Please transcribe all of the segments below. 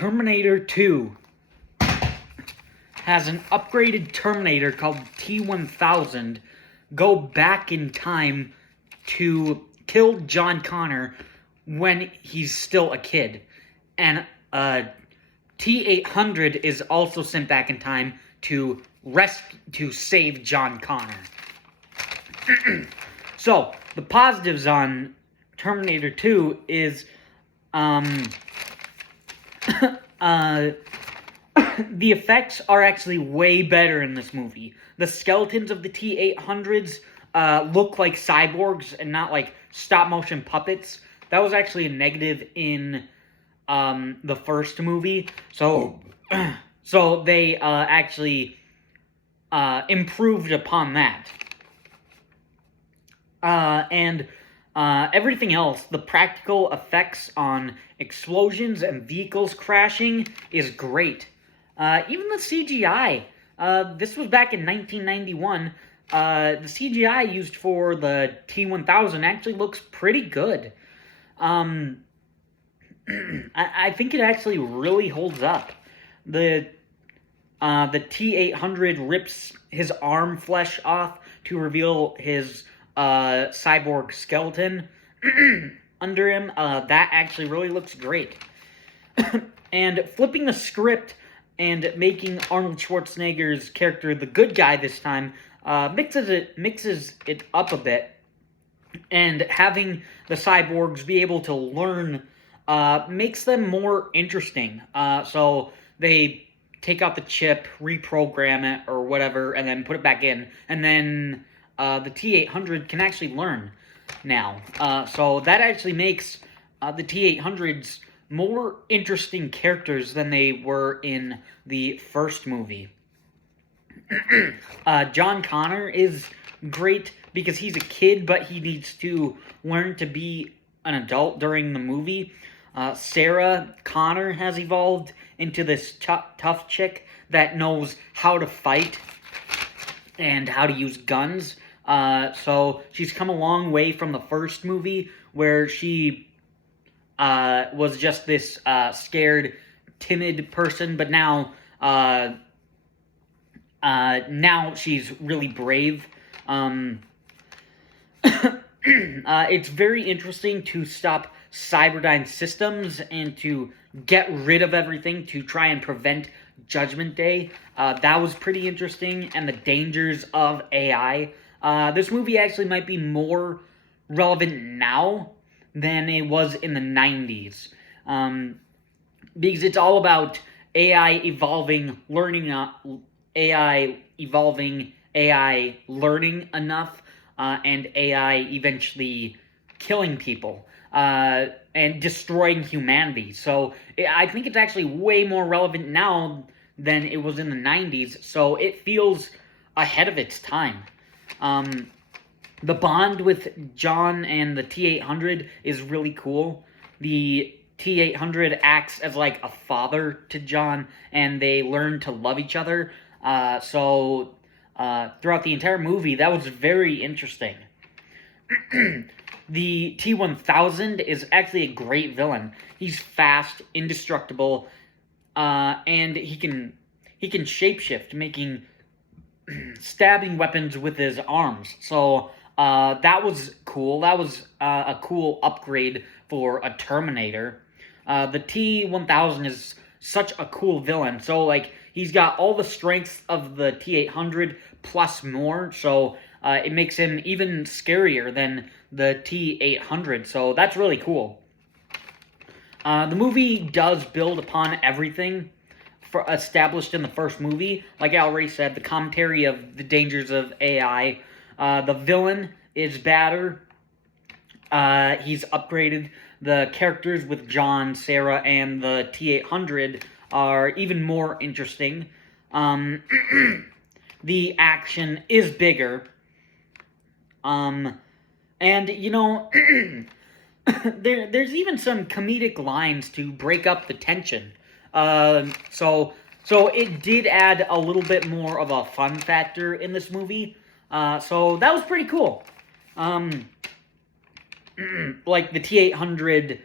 Terminator 2 has an upgraded Terminator called T-1000 go back in time to kill John Connor when he's still a kid. And T-800 is also sent back in time to save John Connor. So, the positives on Terminator 2 is the effects are actually way better in this movie. The skeletons of the T-800s look like cyborgs and not like stop-motion puppets. That was actually a negative in the first movie. So they actually improved upon that. And everything else, the practical effects on explosions and vehicles crashing is great. Even the CGI, this was back in 1991, the CGI used for the T-1000 actually looks pretty good. I think it actually really holds up. The T-800 rips his arm flesh off to reveal his cyborg skeleton under him. That actually really looks great. And flipping the script and making Arnold Schwarzenegger's character the good guy this time mixes it up a bit. And having the cyborgs be able to learn makes them more interesting. So they take out the chip, reprogram it, or whatever, and then put it back in. And then the T-800 can actually learn now. So that actually makes the T-800s more interesting characters than they were in the first movie. John Connor is great because he's a kid, but he needs to learn to be an adult during the movie. Sarah Connor has evolved into this tough chick that knows how to fight and how to use guns. So she's come a long way from the first movie where she was just this scared, timid person, but now she's really brave. It's very interesting to stop Cyberdyne Systems and to get rid of everything to try and prevent Judgment Day. That was pretty interesting, and the dangers of AI. This movie actually might be more relevant now than it was in the 90s. Because it's all about AI evolving, AI learning enough, and AI eventually killing people, and destroying humanity. So I think it's actually way more relevant now than it was in the 90s, so it feels ahead of its time. The bond with John and the T-800 is really cool. The T-800 acts as like a father to John, and they learn to love each other. So throughout the entire movie, that was very interesting. The T-1000 is actually a great villain. He's fast, indestructible, and he can shapeshift, making stabbing weapons with his arms. So that was cool. That was a cool upgrade for a Terminator. The T-1000 is such a cool villain. So, like, he's got all the strengths of the T-800 plus more. So it makes him even scarier than the T-800. So that's really cool. The movie does build upon everything established in the first movie. Like I already said, the commentary of the dangers of AI. The villain is better. He's upgraded. The characters with John, Sarah, and the T-800 are even more interesting. The action is bigger. And, you know, there's even some comedic lines to break up the tension. So it did add a little bit more of a fun factor in this movie. So that was pretty cool. Like the T-800,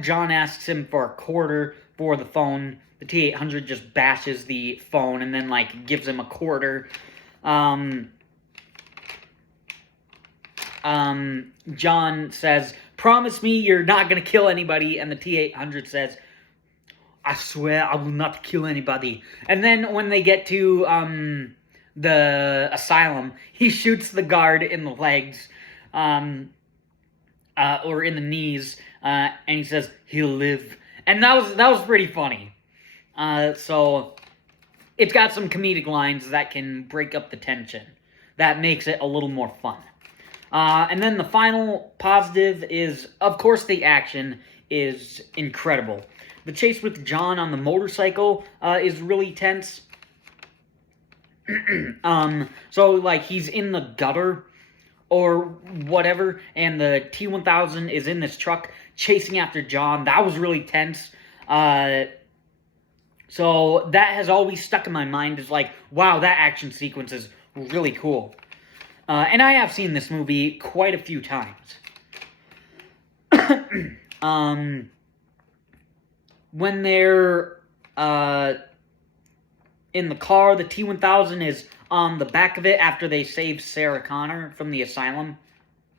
John asks him for a quarter for the phone. The T-800 just bashes the phone and then, like, gives him a quarter. John says, "Promise me you're not going to kill anybody," and the T-800 says, "I swear I will not kill anybody." And then when they get to the asylum, he shoots the guard in the legs, or in the knees, and he says, "He'll live." And that was pretty funny. So it's got some comedic lines that can break up the tension. That makes it a little more fun. And then the final positive is, of course, the action is incredible. The chase with John on the motorcycle is really tense. So, like, he's in the gutter or whatever, and the T-1000 is in this truck chasing after John. That was really tense. So that has always stuck in my mind as, like, wow, that action sequence is really cool. And I have seen this movie quite a few times. When they're in the car, the T-1000 is on the back of it after they save Sarah Connor from the asylum.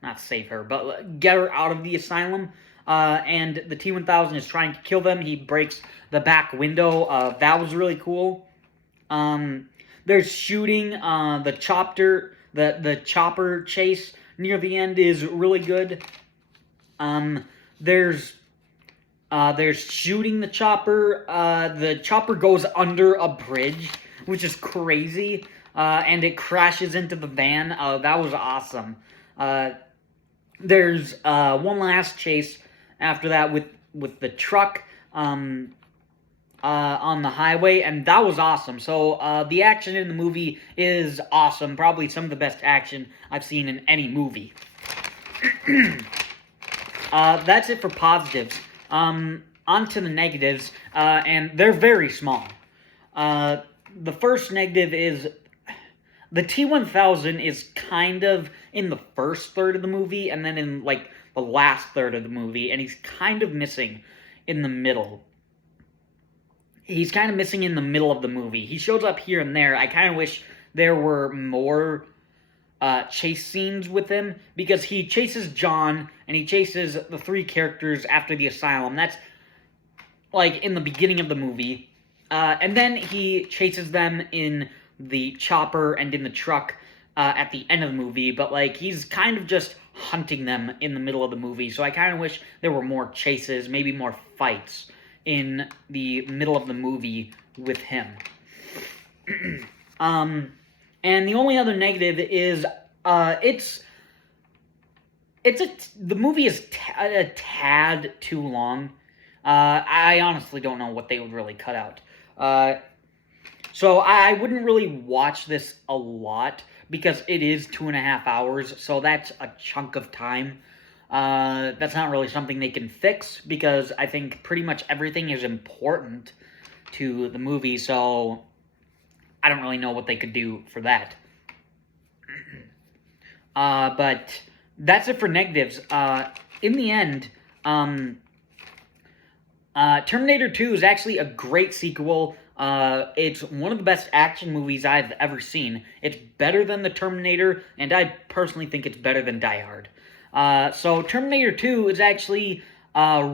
Not save her, but get her out of the asylum. And the T-1000 is trying to kill them. He breaks the back window. That was really cool. There's shooting. The chopper chase near the end is really good. There's shooting the chopper. The chopper goes under a bridge, which is crazy. And it crashes into the van. That was awesome. There's one last chase after that with the truck on the highway, and that was awesome. So the action in the movie is awesome. Probably some of the best action I've seen in any movie. That's it for positives. On to the negatives, and they're very small. The first negative is the T-1000 is kind of in the first third of the movie, and then in, like, the last third of the movie, and he's kind of missing in the middle. He's kind of missing in the middle of the movie. He shows up here and there. I kind of wish there were more chase scenes with him, because he chases John, and he chases the three characters after the asylum. That's, like, in the beginning of the movie. And then he chases them in the chopper and in the truck at the end of the movie, but, like, he's kind of just hunting them in the middle of the movie, so I kind of wish there were more chases, maybe more fights in the middle of the movie with him. And the only other negative is, the movie is a tad too long. I honestly don't know what they would really cut out. So I wouldn't really watch this a lot, because it is 2.5 hours, so that's a chunk of time. That's not really something they can fix, because I think pretty much everything is important to the movie, so I don't really know what they could do for that. But that's it for negatives. In the end, Terminator 2 is actually a great sequel. It's one of the best action movies I've ever seen. It's better than the Terminator, and I personally think it's better than Die Hard. So Terminator 2 is actually a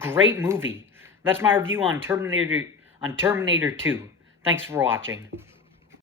great movie. That's my review on Terminator 2. Thanks for watching.